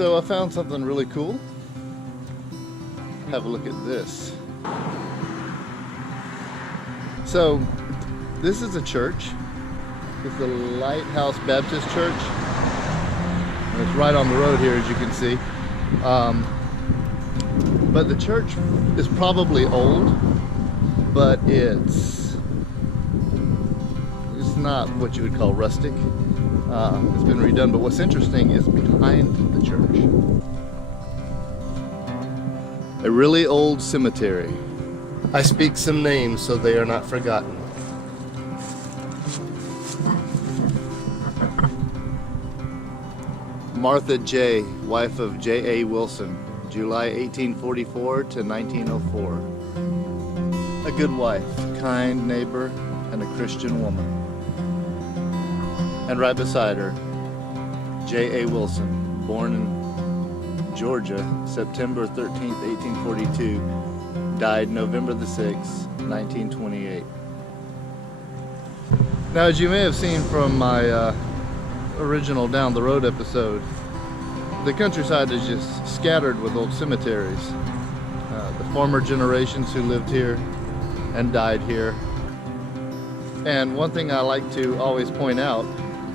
So I found something really cool. Have a look at this. So this is a church. It's the Lighthouse Baptist Church. And it's right on the road here, as you can see. But the church is probably old, but it's not what you would call rustic. It's been redone, but what's interesting is behind the church. A really old cemetery. I speak some names so they are not forgotten. Martha J., wife of J.A. Wilson, July 1844 to 1904. A good wife, kind neighbor, and a Christian woman. And right beside her, J.A. Wilson, born in Georgia, September 13th, 1842, died November the 6th, 1928. Now, as you may have seen from my original Down the Road episode, the countryside is just scattered with old cemeteries. The former generations who lived here and died here. And one thing I like to always point out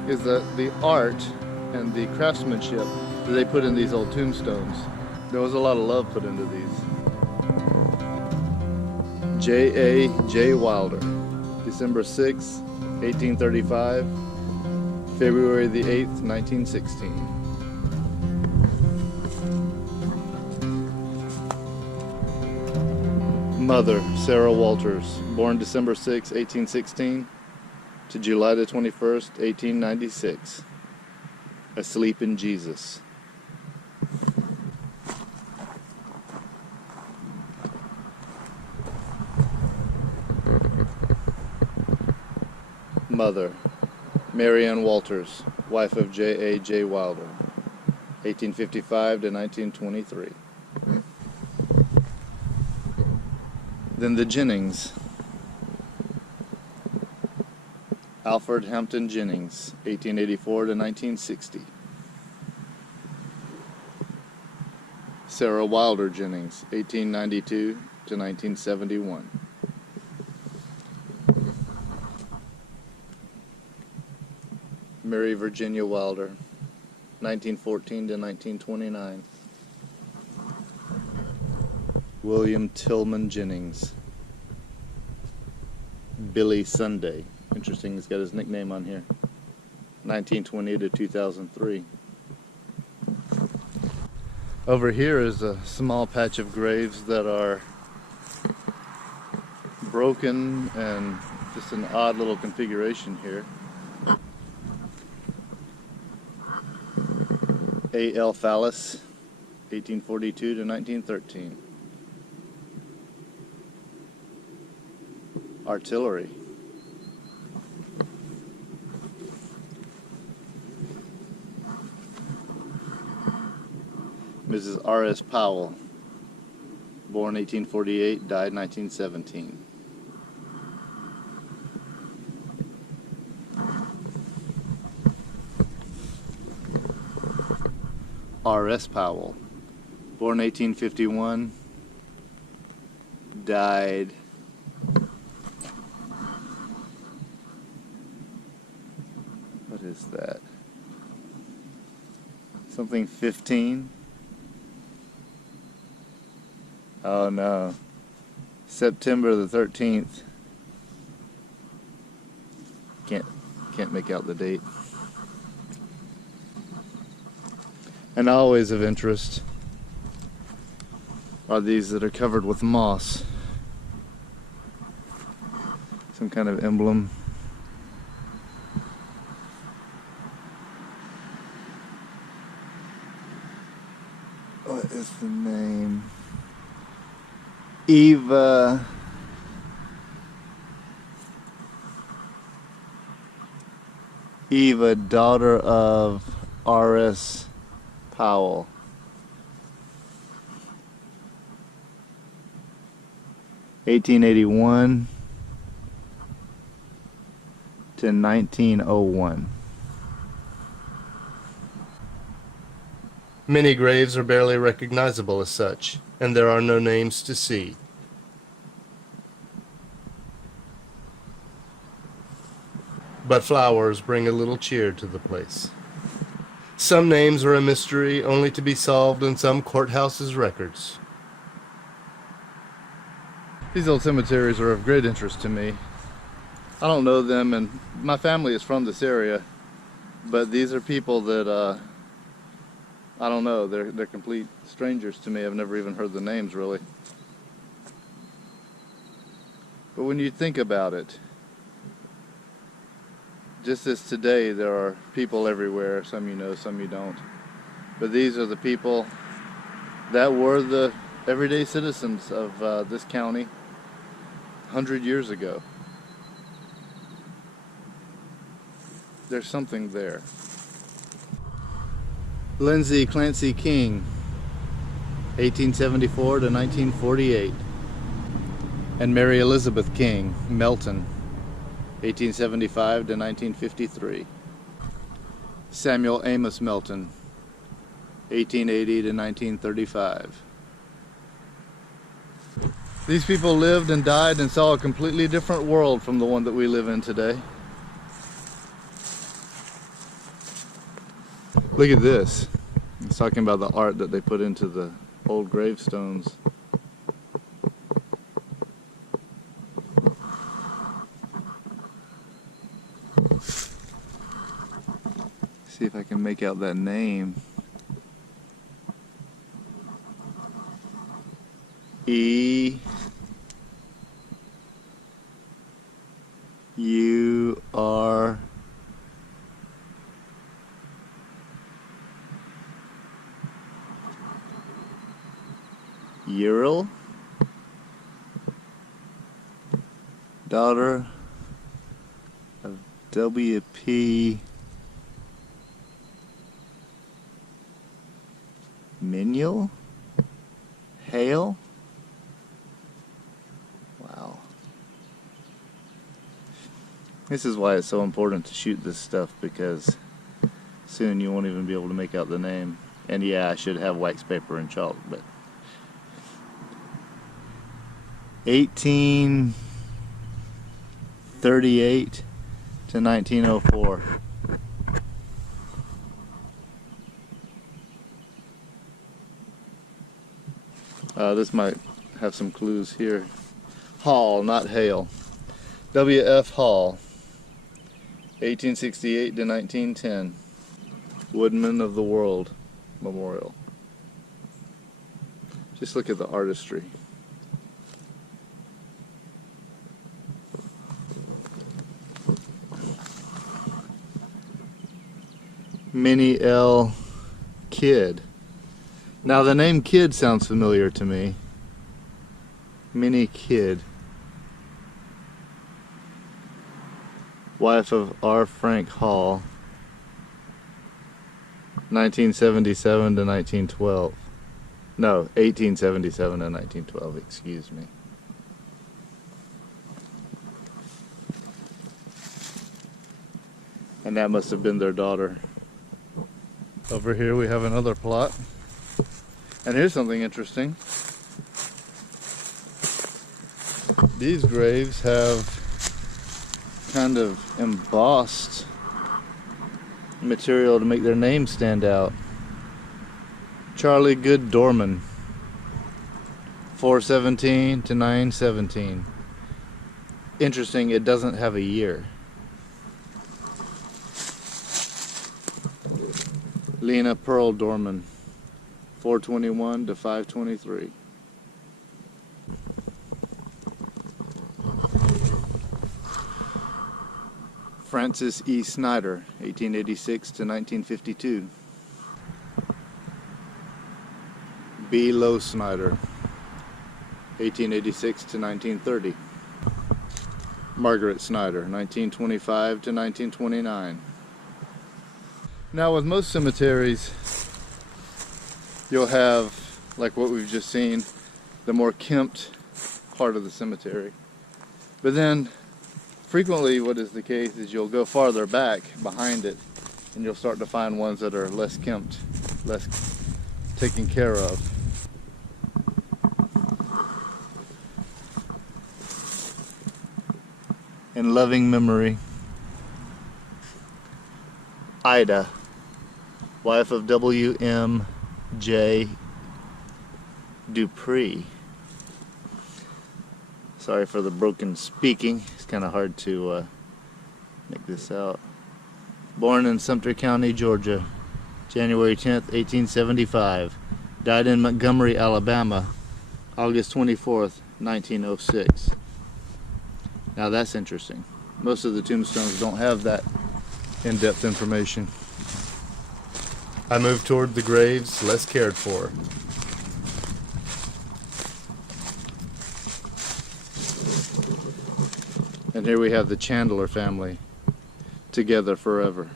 is that the art and the craftsmanship that they put in these old tombstones. There was a lot of love put into these. J.A. J. Wilder, December 6, 1835, February the 8th, 1916. Mother, Sarah Walters, born December 6, 1816 to July the 21st, 1896. Asleep in Jesus. Mother, Mary Ann Walters, wife of J.A. J. Wilder, 1855 to 1923. Then the Jennings. Alfred Hampton Jennings, 1884 to 1960. Sarah Wilder Jennings, 1892 to 1971. Mary Virginia Wilder, 1914 to 1929. William Tillman Jennings. Billy Sunday. Interesting, he's got his nickname on here. 1920 to 2003. Over here is a small patch of graves that are broken and just an odd little configuration here. A.L. Fallis, 1842 to 1913. Artillery. Mrs. R.S. Powell, born 1848, died 1917. R.S. Powell, born 1851, died what is that? Something 15? Oh no. September the 13th. Can't make out the date. And always of interest are these that are covered with moss. Some kind of emblem. What is the name? Eva daughter of R.S. Powell. (1881 to 1901). Many graves are barely recognizable as such, and there are no names to see. But flowers bring a little cheer to the place. Some names are a mystery only to be solved in some courthouse's records. These old cemeteries are of great interest to me. I don't know them, and my family is from this area, but these are people that I don't know. They're complete strangers to me. I've never even heard the names, really. But when you think about it, just as today there are people everywhere, some you know, some you don't. But these are the people that were the everyday citizens of this county 100 years ago. There's something there. Lindsay Clancy King, 1874 to 1948. And Mary Elizabeth King, Melton, 1875 to 1953. Samuel Amos Melton, 1880 to 1935. These people lived and died and saw a completely different world from the one that we live in today. Look at this. It's talking about the art that they put into the old gravestones. See if I can make out that name. E-U-R Ural, daughter of W.P. Minial? Hale? Wow. This is why it's so important to shoot this stuff, because soon you won't even be able to make out the name. And yeah, I should have wax paper and chalk, but 1838 to 1904. This might have some clues here. Hall, not Hale. W.F. Hall, 1868 to 1910. Woodman of the World Memorial. Just look at the artistry. Minnie L. Kidd. Now the name Kidd sounds familiar to me. Minnie Kidd. Wife of R. Frank Hall. 1977 to 1912. No, 1877 to 1912, excuse me. And that must have been their daughter. Over here we have another plot. And here's something interesting. These graves have kind of embossed material to make their names stand out. Charlie Good Dorman, 417 to 917. Interesting, it doesn't have a year. Lena Pearl Dorman, 421 to 523. Francis E. Snyder, 1886 to 1952. B. Lowe Snyder, 1886 to 1930. Margaret Snyder, 1925 to 1929. Now with most cemeteries, you'll have, like what we've just seen, the more kempt part of the cemetery. But then, frequently what is the case is you'll go farther back behind it and you'll start to find ones that are less kempt, less taken care of. In loving memory, Ida, wife of W.M. J. Dupree. Sorry for the broken speaking. It's kind of hard to make this out. Born in Sumter County, Georgia, January 10th, 1875. Died in Montgomery, Alabama, August 24th, 1906. Now that's interesting. Most of the tombstones don't have that in-depth information. I move toward the graves less cared for. And here we have the Chandler family, together forever.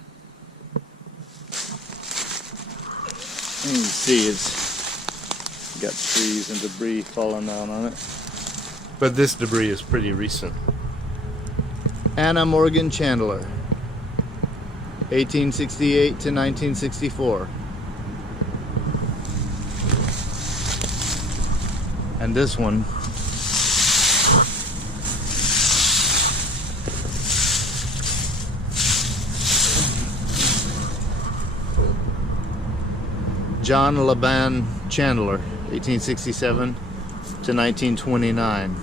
And you can see it's got trees and debris falling down on it. But this debris is pretty recent. Anna Morgan Chandler, 1868 to 1964. And this one, John Laban Chandler, 1867 to 1929.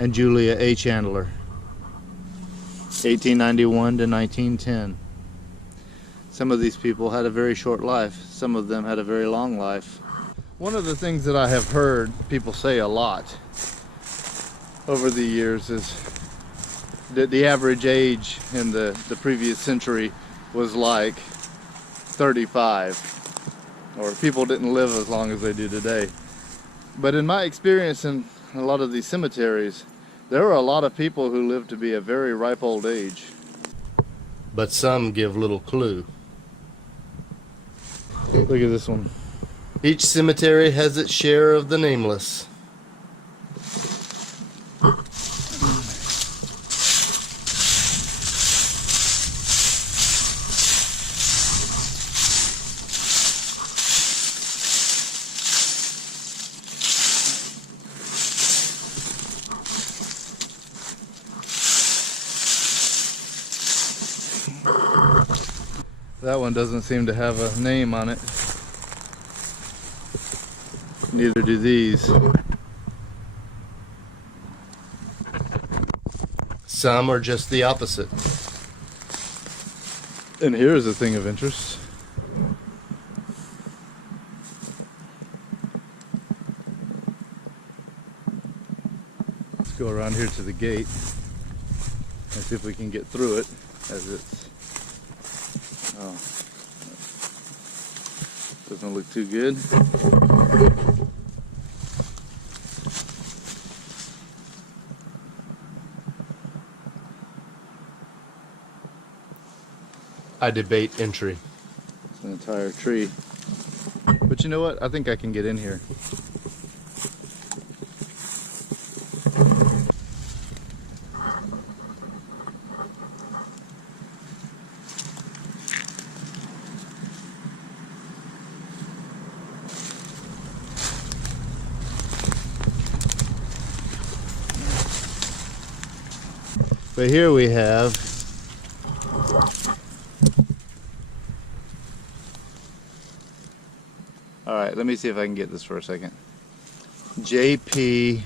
And Julia A. Chandler, 1891 to 1910. Some of these people had a very short life. Some of them had a very long life. One of the things that I have heard people say a lot over the years is that the average age in the previous century was like 35, or people didn't live as long as they do today. But in my experience in a lot of these cemeteries, there are a lot of people who live to be a very ripe old age. But some give little clue. Look at this one. Each cemetery has its share of the nameless. That one doesn't seem to have a name on it. Neither do these. Some are just the opposite. And here's a thing of interest. Let's go around here to the gate and see if we can get through it, as it's, oh, doesn't look too good. I debate entry. It's an entire tree. But you know what? I think I can get in here. But here we have all right, let me see if I can get this for a second. JP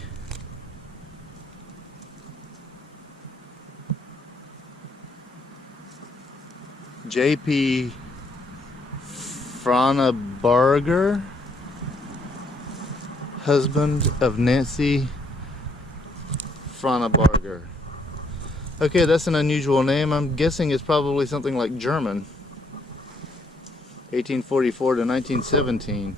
Franabarger, husband of Nancy Franabarger. Okay, that's an unusual name. I'm guessing it's probably something like German. 1844 to 1917.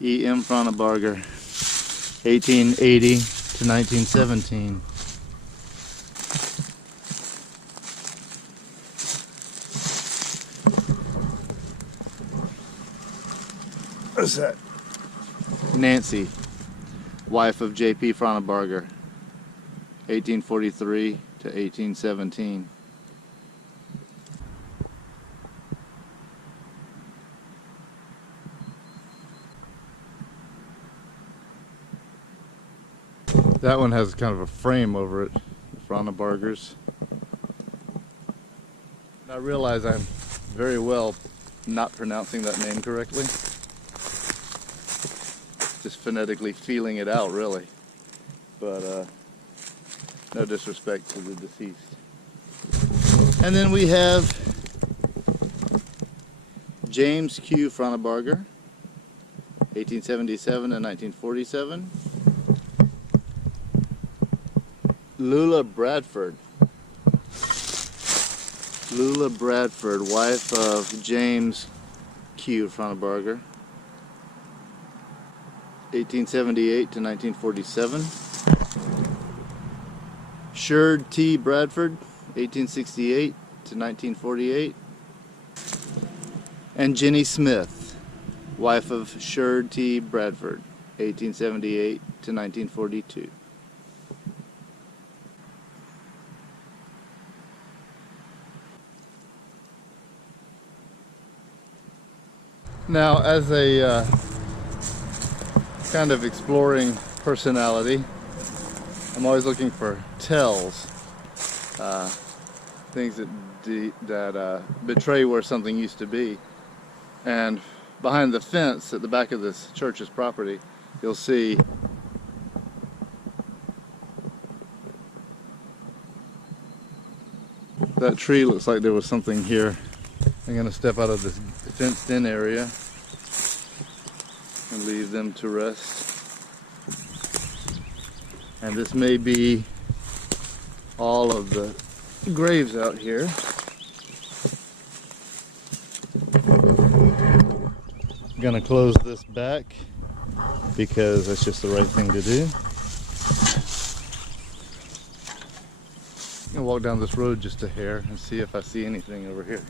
E.M. Franabarger, 1880 to 1917. What's that? Nancy, wife of J.P. Frauenbarger, 1843 to 1817. That one has kind of a frame over it, the Frauenbargers. I realize I'm very well not pronouncing that name correctly. Just phonetically feeling it out, really. But no disrespect to the deceased. And then we have James Q. Frauenbarger, 1877 and 1947. Lula Bradford. Lula Bradford, wife of James Q. Frauenbarger, 1878 to 1947. Sherd T. Bradford, 1868 to 1948. And Jenny Smith, wife of Sherd T. Bradford, 1878 to 1942. Now, as a kind of exploring personality, I'm always looking for tells, things that betray where something used to be. And behind the fence at the back of this church's property, you'll see that tree. Looks like there was something here. I'm going to step out of this fenced-in area and leave them to rest. And this may be all of the graves out here. I'm going to close this back because that's just the right thing to do. I'm going to walk down this road just a hair and see if I see anything over here.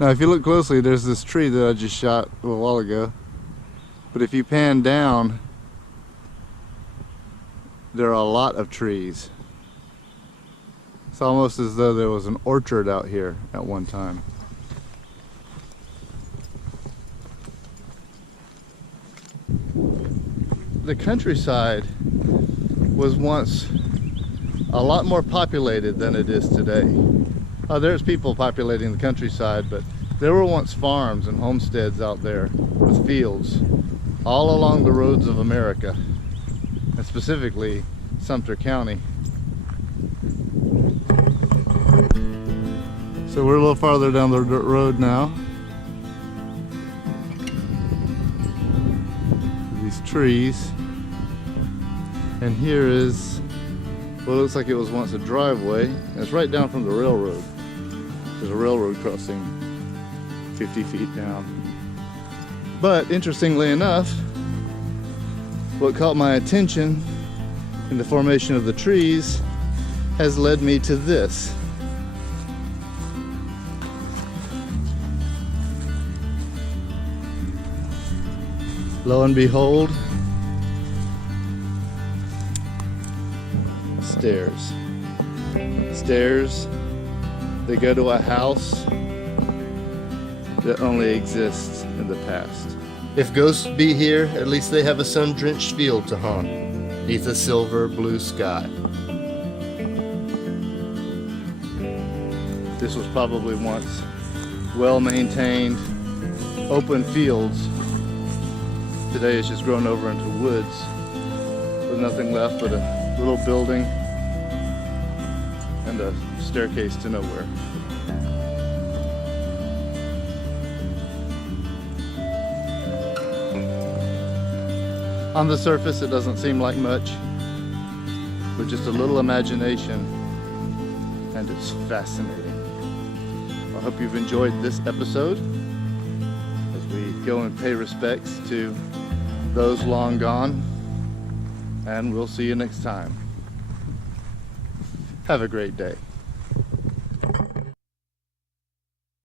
Now, if you look closely, there's this tree that I just shot a little while ago. But if you pan down, there are a lot of trees. It's almost as though there was an orchard out here at one time. The countryside was once a lot more populated than it is today. There's people populating the countryside, but there were once farms and homesteads out there with fields all along the roads of America, and specifically Sumter County. So we're a little farther down the road now. These trees. And here is what looks like it was once a driveway. And it's right down from the railroad. There's a railroad crossing 50 feet down. But interestingly enough, what caught my attention in the formation of the trees has led me to this. Lo and behold, stairs. Stairs that go to a house that only exists in the past. If ghosts be here, at least they have a sun-drenched field to haunt, neath a silver blue sky. This was probably once well-maintained, open fields. Today it's just grown over into woods with nothing left but a little building and a staircase to nowhere. On the surface, it doesn't seem like much, but just a little imagination, and it's fascinating. I hope you've enjoyed this episode as we go and pay respects to those long gone, and we'll see you next time. Have a great day.